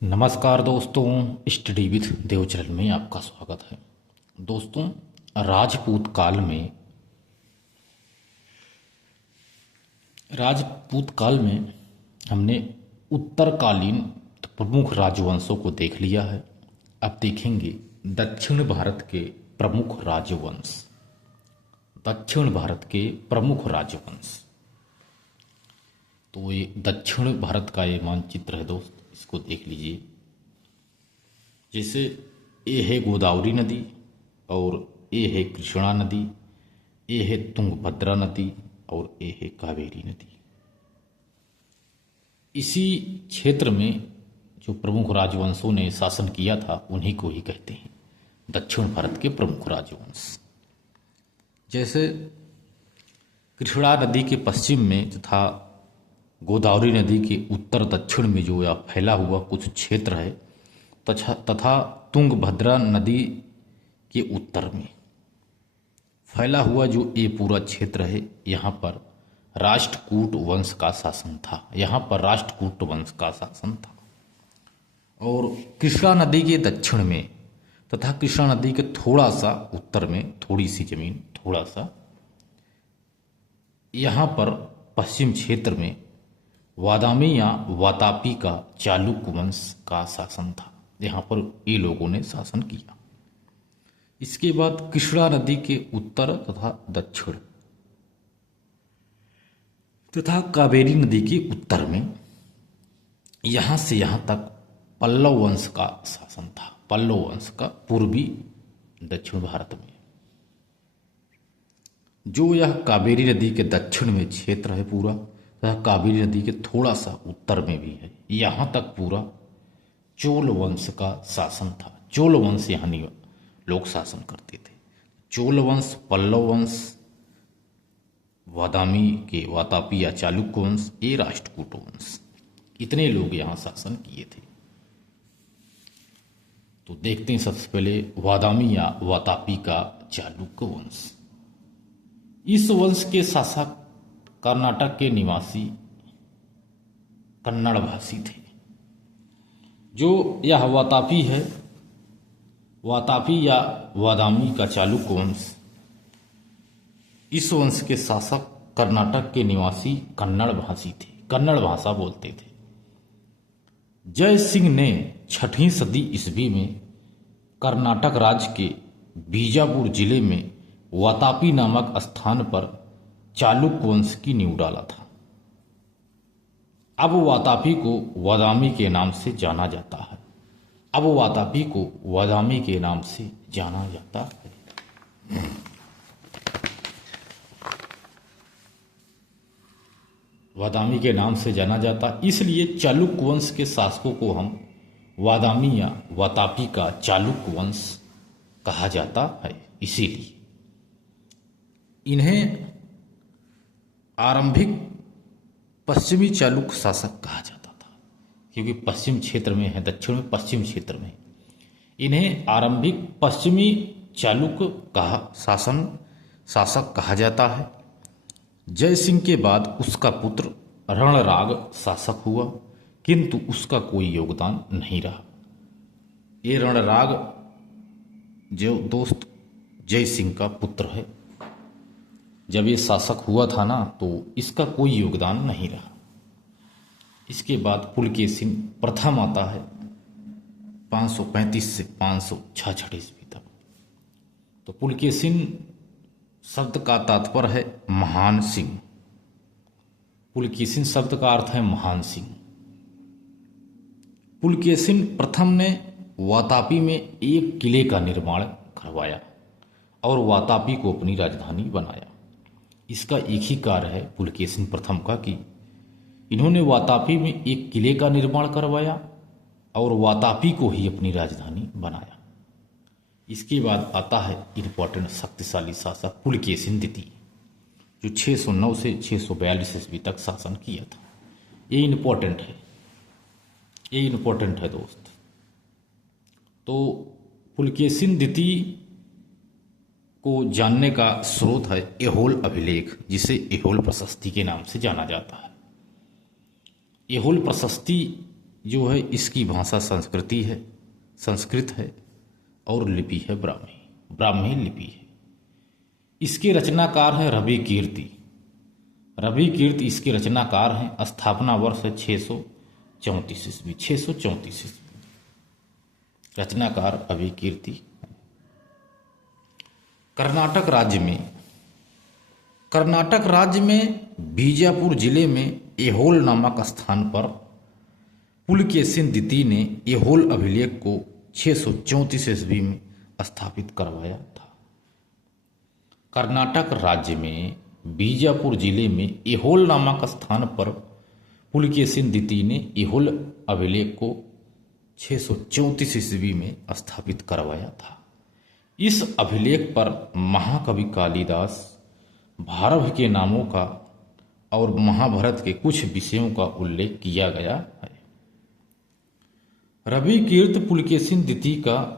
नमस्कार दोस्तों, study with Dev channel में आपका स्वागत है। दोस्तों, राजपूत काल में हमने उत्तरकालीन प्रमुख राजवंशों को देख लिया है। अब देखेंगे दक्षिण भारत के प्रमुख राजवंश। दक्षिण भारत के प्रमुख राजवंश। तो ये दक्षिण भारत का ये मानचित्र है दोस्त, इसको देख लीजिए। जैसे ये है गोदावरी नदी, और ये है कृष्णा नदी, ये है तुंगभद्रा नदी, और ये है कावेरी नदी। इसी क्षेत्र में जो प्रमुख राजवंशों ने शासन किया था उन्हीं को ही कहते हैं दक्षिण भारत के प्रमुख राजवंश। जैसे कृष्णा नदी के पश्चिम में तथा गोदावरी नदी के उत्तर दक्षिण में जो यह फैला हुआ कुछ क्षेत्र है, तथा तुंगभद्रा नदी के उत्तर में फैला हुआ जो ये पूरा क्षेत्र है, यहाँ पर राष्ट्रकूट वंश का शासन था। यहाँ पर राष्ट्रकूट वंश का शासन था। और कृष्णा नदी के दक्षिण में तथा कृष्णा नदी के थोड़ा सा उत्तर में थोड़ी सी जमीन, थोड़ा सा यहाँ पर पश्चिम क्षेत्र में वादामी या वातापी का चालुक्य वंश का शासन था। यहाँ पर ये लोगों ने शासन किया। इसके बाद कृष्णा नदी के उत्तर तथा दक्षिण तथा कावेरी नदी के उत्तर में यहाँ से यहाँ तक पल्लव वंश का शासन था। पल्लव वंश का पूर्वी दक्षिण भारत में जो यह कावेरी नदी के दक्षिण में क्षेत्र है पूरा, तथा कावेरी नदी के थोड़ा सा उत्तर में भी है, यहाँ तक पूरा चोल वंश का शासन था। चोल वंश यहाँ लोग शासन करते थे। चोल वंश, पल्लव वंश, वादामी के वातापी या चालुक्य वंश, ये राष्ट्रकूट वंश, इतने लोग यहाँ शासन किए थे। तो देखते हैं सबसे पहले वादामी या वातापी का चालुक्य वंश। इस वंश के शासक कर्नाटक के निवासी कन्नड़ भाषी थे। जो यह वातापी है, वातापी या वादामी का चालुक्य वंश, इस वंश के शासक कर्नाटक के निवासी कन्नड़ भाषी थे, कन्नड़ भाषा बोलते थे। जय सिंह ने 6वीं सदी ईस्वी में कर्नाटक राज्य के बीजापुर जिले में वातापी नामक स्थान पर चालुक्य वंश की नींव डाला था। अब वातापी को वादामी के नाम से जाना जाता है। अब वातापी को वादामी के नाम से जाना जाता है। वादामी के नाम से जाना जाता, इसलिए चालुक्य वंश के शासकों को हम वादामी या वातापी का चालुक्य वंश कहा जाता है। इसीलिए इन्हें आरंभिक पश्चिमी चालुक्य शासक कहा जाता था, क्योंकि पश्चिम क्षेत्र में है, दक्षिण में पश्चिम क्षेत्र में। इन्हें आरंभिक पश्चिमी चालुक्य का शासक कहा जाता है। जय सिंह के बाद उसका पुत्र रणराग शासक हुआ, किंतु उसका कोई योगदान नहीं रहा। ये रणराग जो दोस्त जय सिंह का पुत्र है, जब ये शासक हुआ था ना, तो इसका कोई योगदान नहीं रहा। इसके बाद पुलकेशिन प्रथम आता है 535 से 566 ईस्वी तक। तो पुलकेशिन शब्द का तात्पर्य है महान सिंह। पुलकेशिन शब्द का अर्थ है महान सिंह। पुलकेशिन प्रथम ने वातापी में एक किले का निर्माण करवाया और वातापी को अपनी राजधानी बनाया। इसका एक ही कार्य है पुलकेशिन प्रथम का कि इन्होंने वातापी में एक किले का निर्माण करवाया और वातापी को ही अपनी राजधानी बनाया। इसके बाद आता है इंपॉर्टेंट शक्तिशाली शासक पुलकेशिन द्वितीय, जो 609 से 642 ईस्वी तक शासन किया था। ये इंपॉर्टेंट है दोस्त। तो पुलकेशिन द्वितीय को जानने का स्रोत है ऐहोल अभिलेख, जिसे ऐहोल प्रशस्ति के नाम से जाना जाता है। ऐहोल प्रशस्ति जो है इसकी भाषा संस्कृत है और लिपि है ब्राह्मी लिपि है। इसके रचनाकार हैं रवि कीर्ति इसके रचनाकार हैं। स्थापना वर्ष है 634 ईस्वी। रचनाकार रवि कीर्ति। कर्नाटक राज्य में बीजापुर जिले में ऐहोल नामक स्थान पर पुलकेशिन द्वितीय ने ऐहोल अभिलेख को 634 ईस्वी में स्थापित करवाया था। कर्नाटक राज्य में बीजापुर जिले में ऐहोल नामक स्थान पर पुलकेशिन द्वितीय ने ऐहोल अभिलेख को 634 ईस्वी में स्थापित करवाया था। इस अभिलेख पर महाकवि कालिदास भारव के नामों का और महाभारत के कुछ विषयों का उल्लेख किया गया है। रवि कीर्ति पुलकेशिन द्वितीय का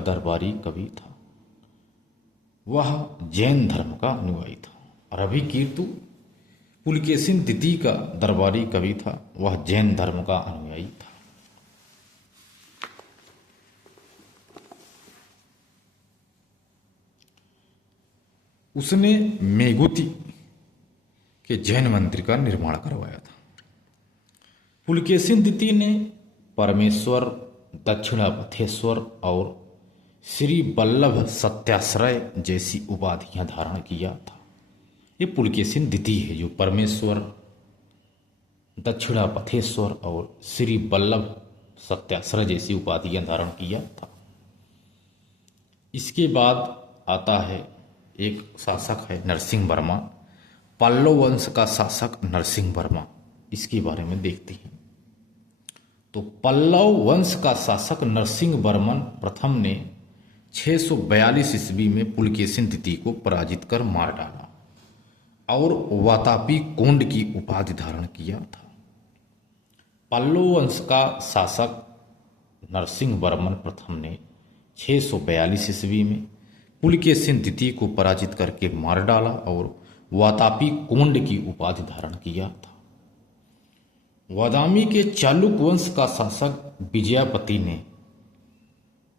दरबारी कवि था। वह जैन धर्म का अनुयायी था। रवि कीर्ति पुलकेशिन द्वितीय का दरबारी कवि था। वह जैन धर्म का अनुयायी था। उसने मेगुति के जैन मंदिर का निर्माण करवाया था। पुलकेशिन द्वितीय ने परमेश्वर, दक्षिणापथेश्वर और श्री वल्लभ सत्याश्रय जैसी उपाधियां धारण किया था। ये पुलकेशिन द्वितीय है जो परमेश्वर, दक्षिणापथेश्वर और श्री वल्लभ सत्याश्रय जैसी उपाधियां धारण किया था। इसके बाद आता है एक शासक है नरसिंह वर्मा, पल्लव वंश का शासक नरसिंह वर्मा। इसके बारे में देखते हैं। तो पल्लव वंश का शासक नरसिंह वर्मन प्रथम ने 642 ईस्वी में पुलकेशिन द्वितीय को पराजित कर मार डाला और वातापी कोंड की उपाधि धारण किया था। पल्लव वंश का शासक नरसिंह वर्मन प्रथम ने 642 ईस्वी में पुलकेशिन द्वितीय को पराजित करके मार डाला और वातापी कोंड की उपाधि धारण किया था। वादामी के चालुक्य वंश का शासक विजयापति ने,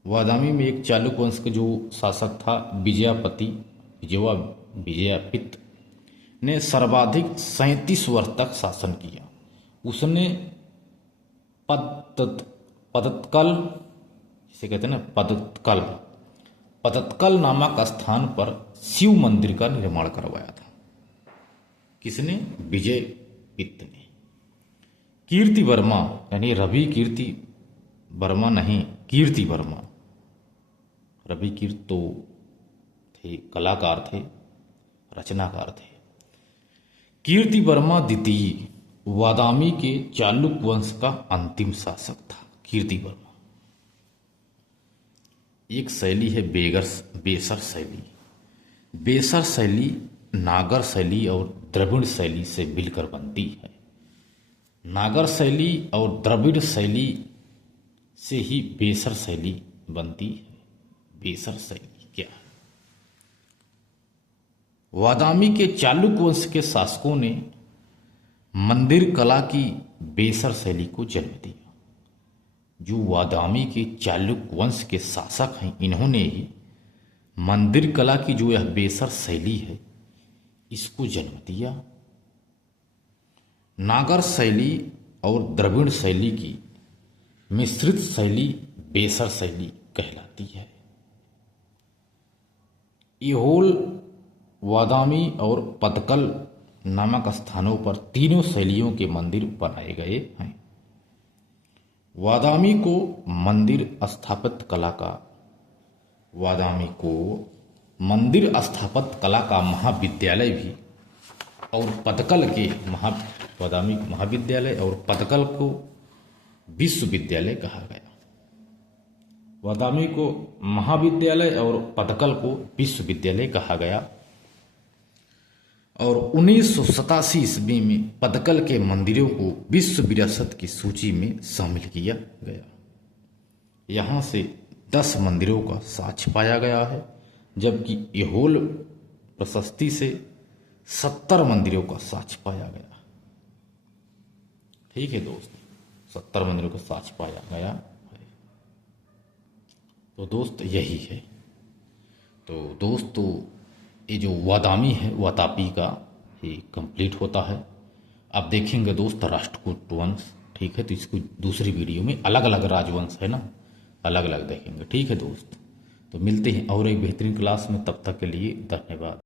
वादामी में एक चालुक्य वंश का जो शासक था विजयापित ने सर्वाधिक 37 वर्ष तक शासन किया। उसने पदत्कल, जिसे कहते हैं ना पदत्कल नामक स्थान पर शिव मंदिर का निर्माण करवाया था। किसने? विजयपित ने। कीर्ति वर्मा यानी रवि कीर्ति वर्मा नहीं, कीर्ति वर्मा। रवि कीर्ति तो थे, कलाकार थे, रचनाकार थे। कीर्ति वर्मा द्वितीय वादामी के चालुक्य वंश का अंतिम शासक था। कीर्ति वर्मा। एक शैली है बेसर शैली। बेसर शैली नागर शैली और द्रविड़ शैली से मिलकर बनती है। नागर शैली और द्रविड़ शैली से ही बेसर शैली बनती है। बेसर शैली क्या है? वादामी के चालुक्य वंश के शासकों ने मंदिर कला की बेसर शैली को जन्म दिया। जो वादामी के चालुक्य वंश के शासक हैं, इन्होंने ही मंदिर कला की जो यह बेसर शैली है इसको जन्म दिया। नागर शैली और द्रविड़ शैली की मिश्रित शैली बेसर शैली कहलाती है। ऐहोल, वादामी और पदकल नामक स्थानों पर तीनों शैलियों के मंदिर बनाए गए हैं। वादामी को मंदिर स्थापत्य कला का महाविद्यालय भी और पदकल के वादामी महाविद्यालय और पदकल को विश्वविद्यालय कहा गया। वादामी को महाविद्यालय और पदकल को विश्वविद्यालय कहा गया। और 1987 ईस्वी में पदकल के मंदिरों को विश्व विरासत की सूची में शामिल किया गया। यहाँ से 10 मंदिरों का साक्ष्य पाया गया है, जबकि ऐहोल प्रशस्ति से 70 मंदिरों का साक्ष्य पाया गया। ठीक है दोस्त, 70 मंदिरों का साक्ष्य पाया गया है। तो दोस्त यही है। तो दोस्त तो ये जो वादामी है वातापी का ये कंप्लीट होता है। आप देखेंगे दोस्त राष्ट्रकूट वंश, ठीक है, तो इसको दूसरी वीडियो में अलग अलग राजवंश है ना, अलग अलग देखेंगे। ठीक है दोस्त, तो मिलते हैं और एक बेहतरीन क्लास में, तब तक के लिए धन्यवाद।